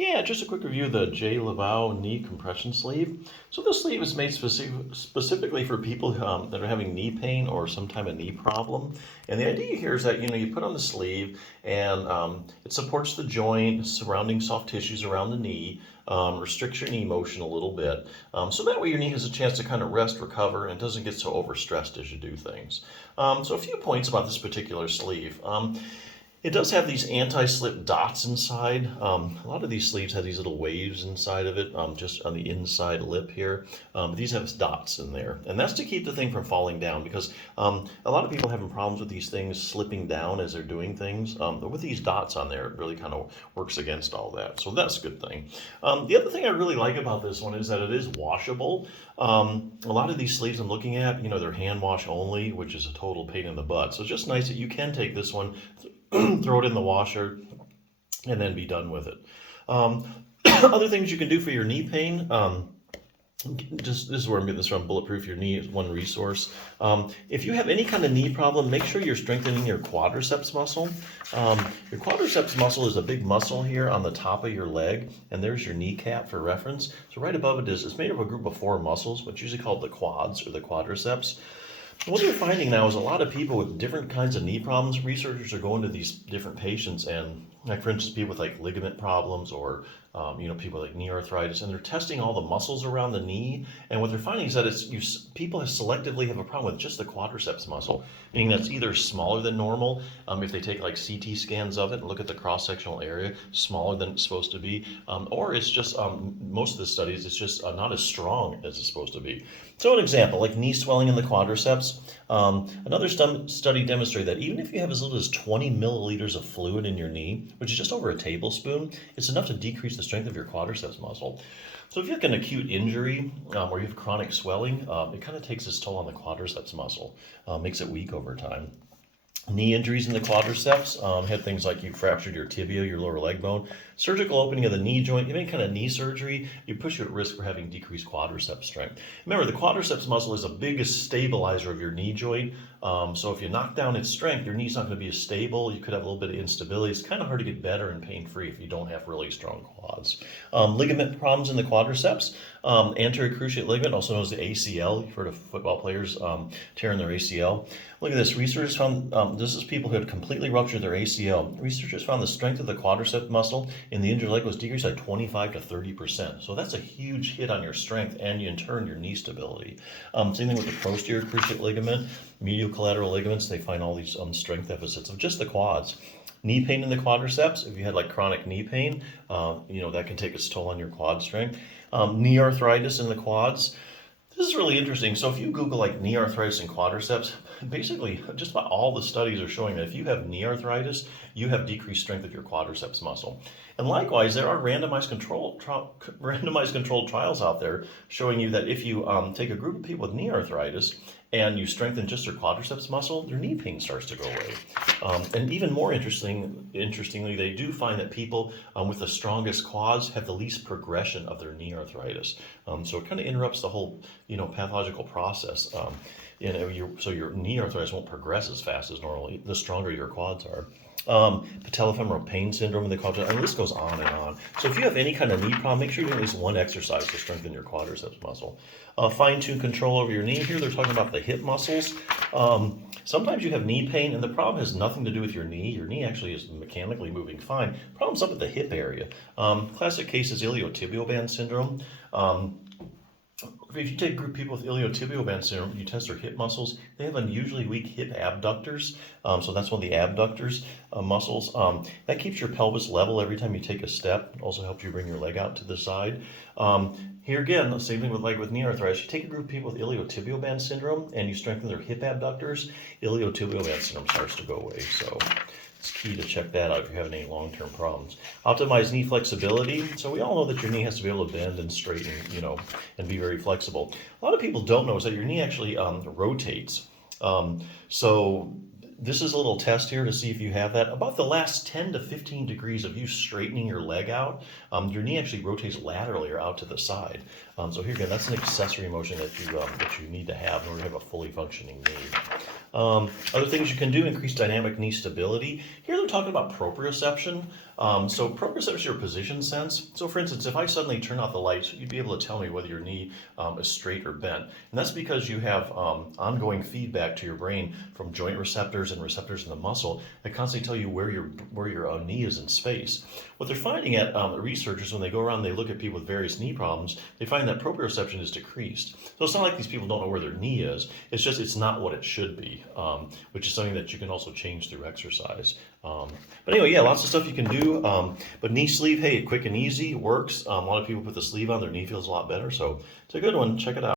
Yeah, just a quick review of the JLebow knee compression sleeve. So this sleeve is made specifically for people that are having knee pain or some type of knee problem. And the idea here is that you put on the sleeve and it supports the joint, surrounding soft tissues around the knee, restricts your knee motion a little bit. So that way your knee has a chance to kind of rest, recover, and doesn't get so overstressed as you do things. So a few points about this particular sleeve. It does have these anti-slip dots inside. A lot of these sleeves have these little waves inside of it, just on the inside lip here. These have dots in there, and that's to keep the thing from falling down because a lot of people are having problems with these things slipping down as they're doing things. But with these dots on there, it really kind of works against all that, so that's a good thing. The other thing I really like about this one is that it is washable. A lot of these sleeves I'm looking at, they're hand wash only, which is a total pain in the butt. So it's just nice that you can take this one, throw it in the washer, and then be done with it. Other things you can do for your knee pain. This is where I'm getting this from. Bulletproof Your Knee is one resource. If you have any kind of knee problem, make sure you're strengthening your quadriceps muscle. Your quadriceps muscle is a big muscle here on the top of your leg, and there's your kneecap for reference. So right above it it's made up of a group of 4 muscles, which is usually called the quads or the quadriceps. What they're finding now is a lot of people with different kinds of knee problems. Researchers are going to these different patients, and like for instance, people with like ligament problems or people like knee arthritis, and they're testing all the muscles around the knee. And what they're finding is that people selectively have a problem with just the quadriceps muscle, meaning that's either smaller than normal. If they take like CT scans of it and look at the cross-sectional area, smaller than it's supposed to be, or it's just most of the studies it's just not as strong as it's supposed to be. So an example, like knee swelling in the quadriceps. Another study demonstrated that even if you have as little as 20 milliliters of fluid in your knee, which is just over a tablespoon, it's enough to decrease the strength of your quadriceps muscle. So if you have an acute injury or you have chronic swelling, it kind of takes its toll on the quadriceps muscle, makes it weak over time. Knee injuries in the quadriceps have things like you fractured your tibia, your lower leg bone, surgical opening of the knee joint, any kind of knee surgery, you push you at risk for having decreased quadriceps strength. Remember, the quadriceps muscle is the biggest stabilizer of your knee joint. So if you knock down its strength, your knee's not going to be as stable. You could have a little bit of instability. It's kind of hard to get better and pain-free if you don't have really strong quads. Ligament problems in the quadriceps. Anterior cruciate ligament, also known as the ACL. You've heard of football players tearing their ACL. Look at this. Researchers found, this is people who had completely ruptured their ACL. Researchers found the strength of the quadriceps muscle in the injured leg was decreased by 25 to 30%. So that's a huge hit on your strength and in turn your knee stability. Same thing with the posterior cruciate ligament, medial collateral ligaments. They find all these strength deficits of just the quads. Knee pain in the quadriceps, if you had like chronic knee pain, that can take its toll on your quad strength. Knee arthritis in the quads. This is really interesting. So if you Google like knee arthritis and quadriceps, basically just about all the studies are showing that if you have knee arthritis, you have decreased strength of your quadriceps muscle. And likewise, there are randomized controlled trials out there showing you that if you take a group of people with knee arthritis and you strengthen just their quadriceps muscle, their knee pain starts to go away. And even more interestingly, they do find that people with the strongest quads have the least progression of their knee arthritis. So it kind of interrupts the whole, pathological process. So your knee arthritis won't progress as fast as normally, the stronger your quads are. Patellofemoral pain syndrome in the quadriceps, and the list goes on and on. So if you have any kind of knee problem, make sure you do at least one exercise to strengthen your quadriceps muscle. Fine-tune control over your knee. Here they're talking about the hip muscles. Sometimes you have knee pain, and the problem has nothing to do with your knee. Your knee actually is mechanically moving fine. Problem's up at the hip area. Classic case is iliotibial band syndrome. If you take a group of people with iliotibial band syndrome, you test their hip muscles, they have unusually weak hip abductors. So that's one of the abductors muscles. That keeps your pelvis level every time you take a step. It also helps you bring your leg out to the side. Here again, the same thing with knee arthritis. You take a group of people with iliotibial band syndrome and you strengthen their hip abductors, iliotibial band syndrome starts to go away. So it's key to check that out if you're having any long-term problems. Optimize knee flexibility. So we all know that your knee has to be able to bend and straighten, and be very flexible. A lot of people don't know is that your knee actually rotates. So this is a little test here to see if you have that. About the last 10 to 15 degrees of you straightening your leg out, your knee actually rotates laterally or out to the side. So here again, that's an accessory motion that you need to have in order to have a fully functioning knee. Other things you can do, increase dynamic knee stability. Here they're talking about proprioception. So proprioception is your position sense. So for instance, if I suddenly turn off the lights, you'd be able to tell me whether your knee is straight or bent. And that's because you have ongoing feedback to your brain from joint receptors and receptors in the muscle that constantly tell you where your knee is in space. What they're finding at researchers when they go around and they look at people with various knee problems, they find that proprioception is decreased. So it's not like these people don't know where their knee is. It's just it's not what it should be, which is something that you can also change through exercise. But anyway, yeah, lots of stuff you can do. But knee sleeve, hey, quick and easy, works. A lot of people put the sleeve on, their knee feels a lot better. So it's a good one. Check it out.